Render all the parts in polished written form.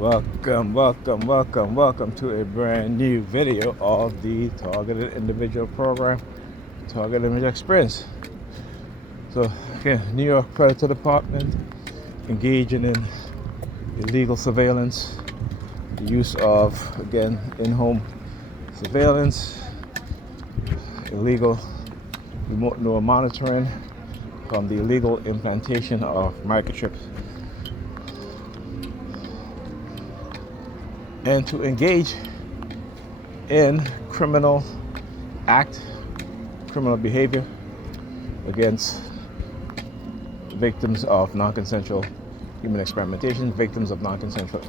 Welcome to a brand new video of the Targeted Individual Program, Targeted Individual Experience. So again, New York Predator Department engaging in illegal surveillance, the use of, again, in-home surveillance, illegal remote neural monitoring from the illegal implantation of microchips, and to engage in criminal behavior against victims of non-consensual human experimentation, victims of non-consensual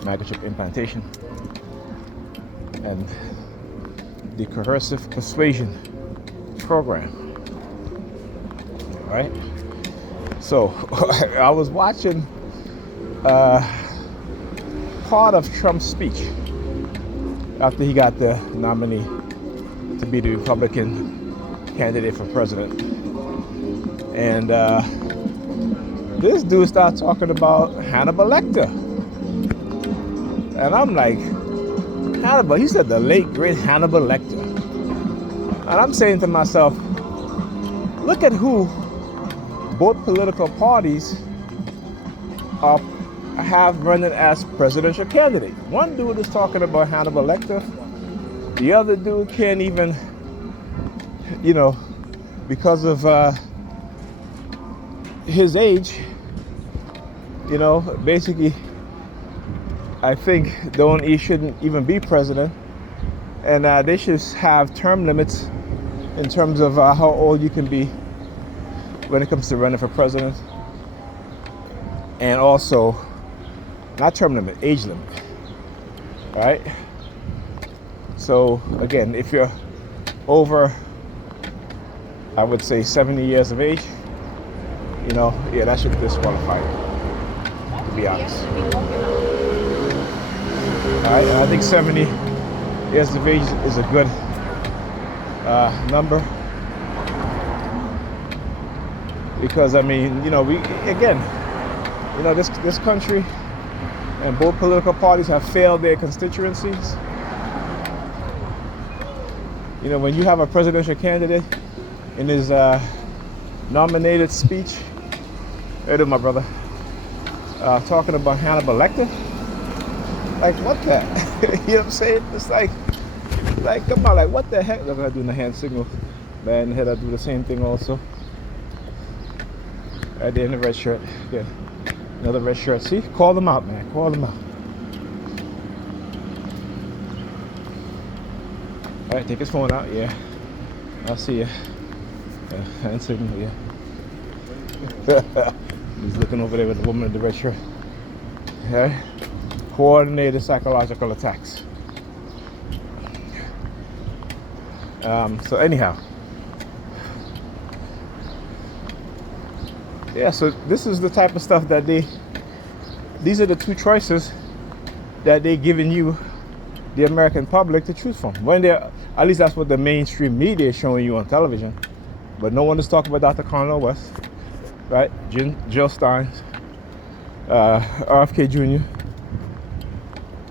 microchip implantation, and the coercive persuasion program. Right? So I was watching part of Trump's speech after he got the nominee to be the Republican candidate for president. And this dude started talking about Hannibal Lecter. And I'm like, Hannibal, he said the late, great Hannibal Lecter. And I'm saying to myself, look at who both political parties have running as presidential candidate. One dude is talking about Hannibal Lecter. The other dude can't even, because of his age, basically, I think he shouldn't even be president. And they should have term limits in terms of how old you can be when it comes to running for president. And also, not term limit, age limit, right? So again, if you're over, I would say 70 years of age, that should disqualify you, to be honest. All right, and I think 70 years of age is a good number, because this country and both political parties have failed their constituencies. When you have a presidential candidate in his nominated speech, hey there, my brother, talking about Hannibal Lecter, like what the, you know what I'm saying? It's like come on, like what the heck? Look, I'm doing the hand signal. Man, head, I do the same thing also. Right there in the red shirt. Yeah. Another red shirt. See? Call them out, man. Call them out. All right, take his phone out. Yeah. I'll see you. Yeah, hand signal. Yeah. He's looking over there with the woman in the red shirt. All right. Coordinated psychological attacks. So anyhow. Yeah, so this is the type of stuff that these are the two choices that they're giving you, the American public, to choose from. At least that's what the mainstream media is showing you on television. But no one is talking about Dr. Cornel West, right? Jill Stein, RFK Jr.,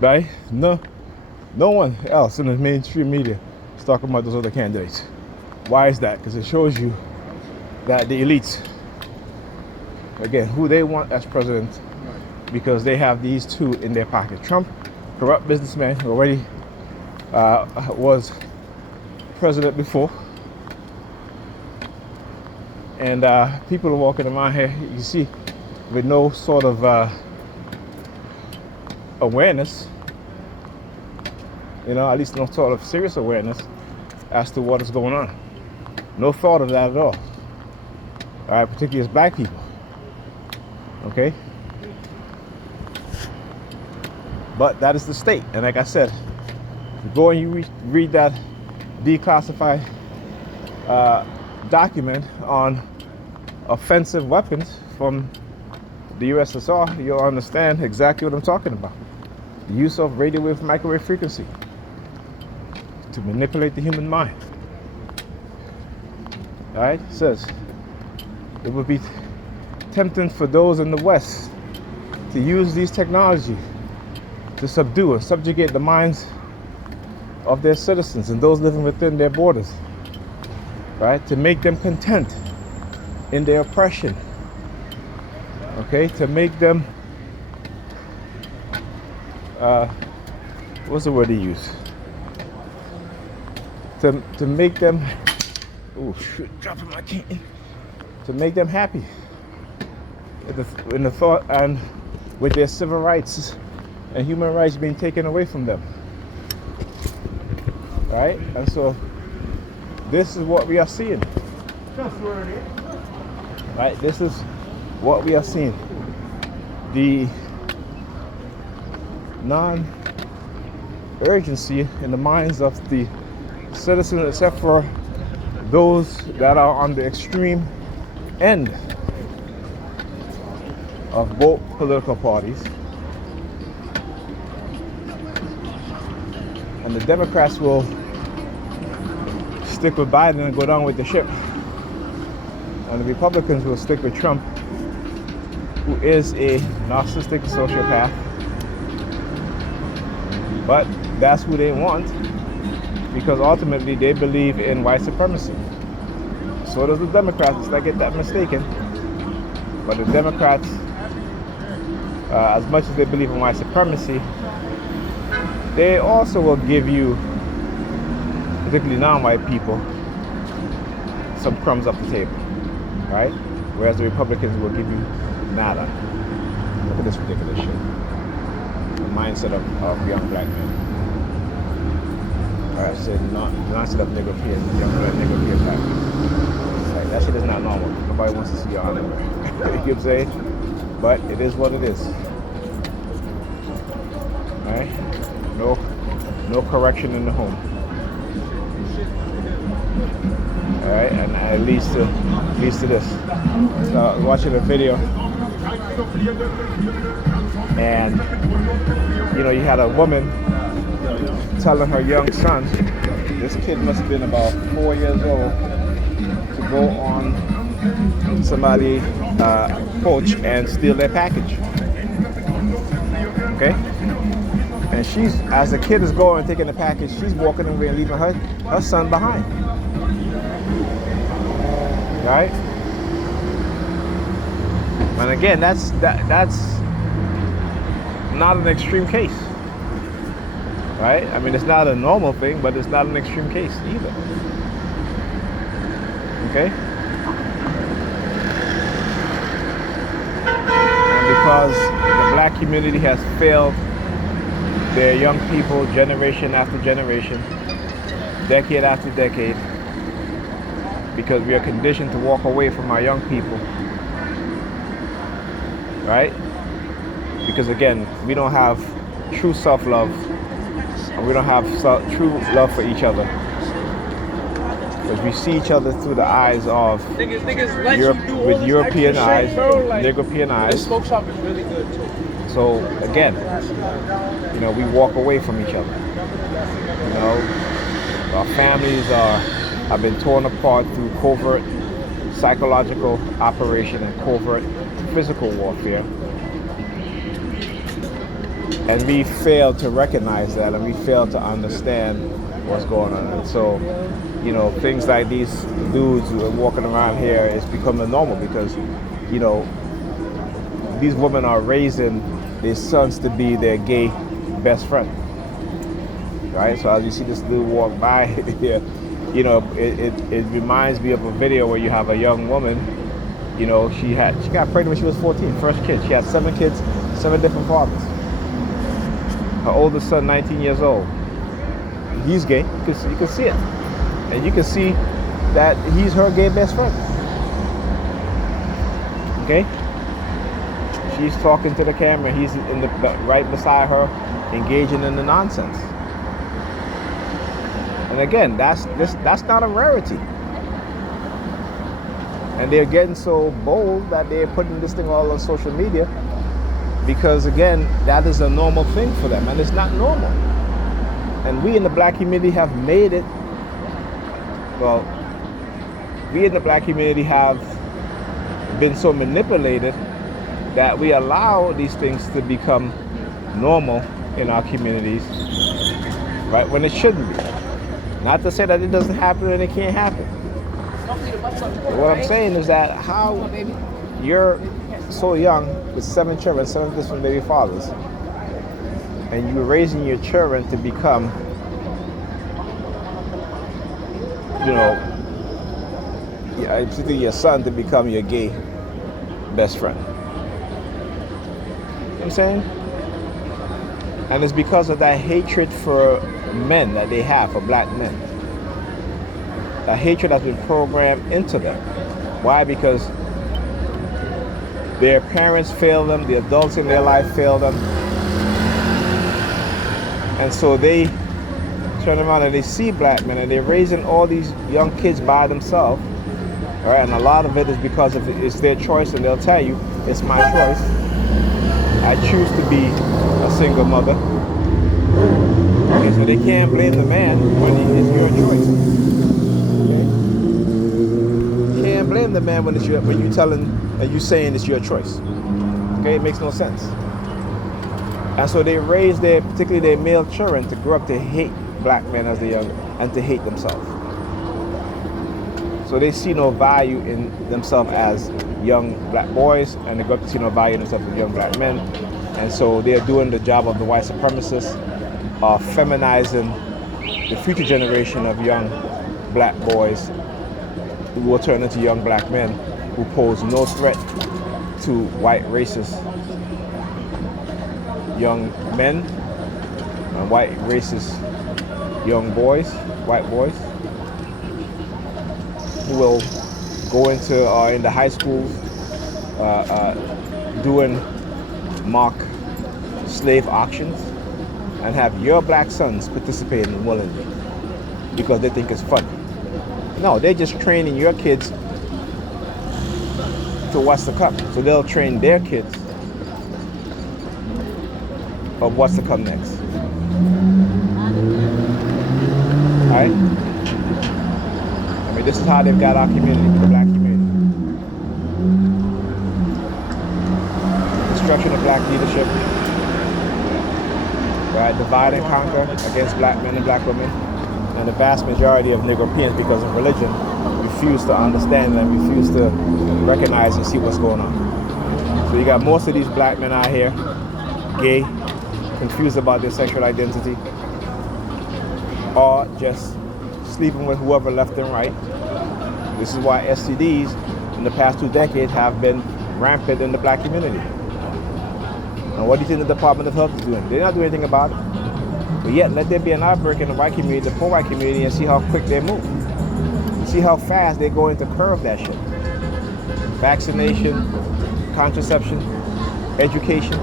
right? No one else in the mainstream media is talking about those other candidates. Why is that? Because it shows you that the elites, again, who they want as president, because they have these two in their pocket. Trump, corrupt businessman, who already was president before. And people are walking around here, you see, with no sort of awareness, at least no sort of serious awareness as to what is going on. No thought of that at all. Particularly as black people. Okay? But that is the state. And like I said, you go and you read that declassified document on offensive weapons from the USSR, you'll understand exactly what I'm talking about. The use of radio wave microwave frequency to manipulate the human mind. All right? It says it would be tempting for those in the West to use these technology to subdue and subjugate the minds of their citizens and those living within their borders, right? To make them content in their oppression, okay? To make them, what's the word he used? To make them, oh shoot, dropping my cane. To make them happy in the thought and with their civil rights and human rights being taken away from them, right? And so this is what we are seeing, right? This is what we are seeing. The non-urgency in the minds of the citizens, except for those that are on the extreme end of both political parties. And the Democrats will stick with Biden and go down with the ship. And the Republicans will stick with Trump, who is a narcissistic sociopath. But that's who they want, because ultimately they believe in white supremacy. So does the Democrats. Let's not get that mistaken. But the Democrats, as much as they believe in white supremacy, they also will give you, particularly non-white people, some crumbs off the table, right? Whereas the Republicans will give you nada. Look at this ridiculous shit. The mindset of young black men. I said, the mindset of young black nigger packers. Like, that shit is not normal. Nobody wants to see your honor. You know what I'm saying? But it is what it is. Right? No correction in the home. Alright, and it leads to this. So I was watching a video, and you had a woman telling her young son, this kid must have been about 4 years old, to go on somebody porch and steal their package. Okay? And she's, as the kid is going and taking the package, she's walking away and leaving her son behind. Right? And again, that's not an extreme case. Right? I mean, it's not a normal thing, but it's not an extreme case either. Okay? And because the black community has failed their young people generation after generation, decade after decade, because we are conditioned to walk away from our young people, right? Because again, we don't have true self-love, and we don't have true love for each other, because we see each other through the eyes of with European eyes, European eyes. Smoke shop is really good too. So again, we walk away from each other. Our families have been torn apart through covert psychological operation and covert physical warfare. And we fail to recognize that, and we fail to understand what's going on. And so, things like these dudes who are walking around here is becoming normal, because, these women are raising their sons to be their gay best friend. Right? So as you see this dude walk by here, it reminds me of a video where you have a young woman, she got pregnant when she was 14, first kid. She had 7 kids, 7 different fathers. Her oldest son, 19 years old. He's gay. You can see it. And you can see that he's her gay best friend. Okay? She's talking to the camera. He's right beside her, engaging in the nonsense. And again, that's not a rarity. And they're getting so bold that they're putting this thing all on social media, because again, that is a normal thing for them, and it's not normal. And we in the black community have made it. Well, we in the black community have been so manipulated that we allow these things to become normal in our communities, right, when it shouldn't be. Not to say that it doesn't happen and it can't happen. But what I'm saying is that how you're so young with 7 children, 7 different baby fathers, and you're raising your children to become, particularly your son to become your gay best friend. You know what I'm saying? And it's because of that hatred for men that they have, for black men. That hatred has been programmed into them. Why? Because their parents failed them, the adults in their life failed them. And so they turn around and they see black men and they're raising all these young kids by themselves. Right? And a lot of it is because it's their choice, and they'll tell you, it's my choice. I choose to be a single mother. Okay, so they can't blame the man when it's your choice. Okay? You can't blame the man when you telling and you saying it's your choice. Okay, it makes no sense. And so they raise particularly their male children to grow up to hate black men as they're younger and to hate themselves. So they see no value in themselves as young black boys, and they grow up to see no value in themselves as young black men. And so they're doing the job of the white supremacists, of feminizing the future generation of young black boys who will turn into young black men who pose no threat to white racist young men and white racist young boys, white boys, who will go into in the high schools doing mock slave auctions and have your black sons participating willingly because they think it's fun. No, they're just training your kids to what's to come. So they'll train their kids of what's to come next. Alright? I mean, this is how they've got our community, the black community. Destruction of black leadership. Right? Divide and conquer against black men and black women. And the vast majority of Negropeans, because of religion, refuse to understand and refuse to recognize and see what's going on. So you got most of these black men out here, gay, confused about their sexual identity, or just sleeping with whoever left and right. This is why STDs in the past 2 decades have been rampant in the black community. And what do you think the Department of Health is doing? They're not doing anything about it. But yet, let there be an outbreak in the white community, the poor white community, and see how quick they move. See how fast they're going to curb that shit. Vaccination, contraception, education.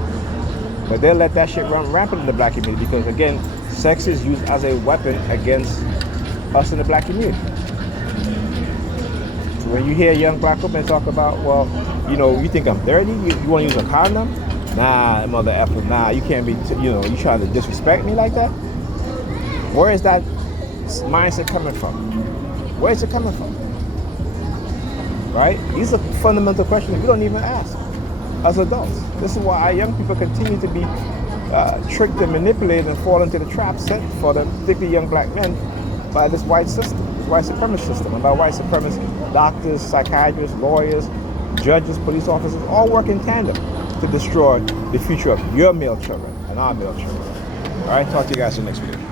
But they'll let that shit run rampant in the black community because, again, sex is used as a weapon against us in the black community. So when you hear young black women talk about, well, you think I'm dirty? You want to use a condom? Nah, mother effer, nah, you can't be, you trying to disrespect me like that? Where is that mindset coming from? Where is it coming from? Right? These are fundamental questions we don't even ask as adults. This is why our young people continue to be tricked and manipulated and fall into the trap set for them, particularly young black men, by this white system, this white supremacist system, and by white supremacist doctors, psychiatrists, lawyers, judges, police officers, all work in tandem to destroy the future of your male children and our male children. All right, talk to you guys in the next video.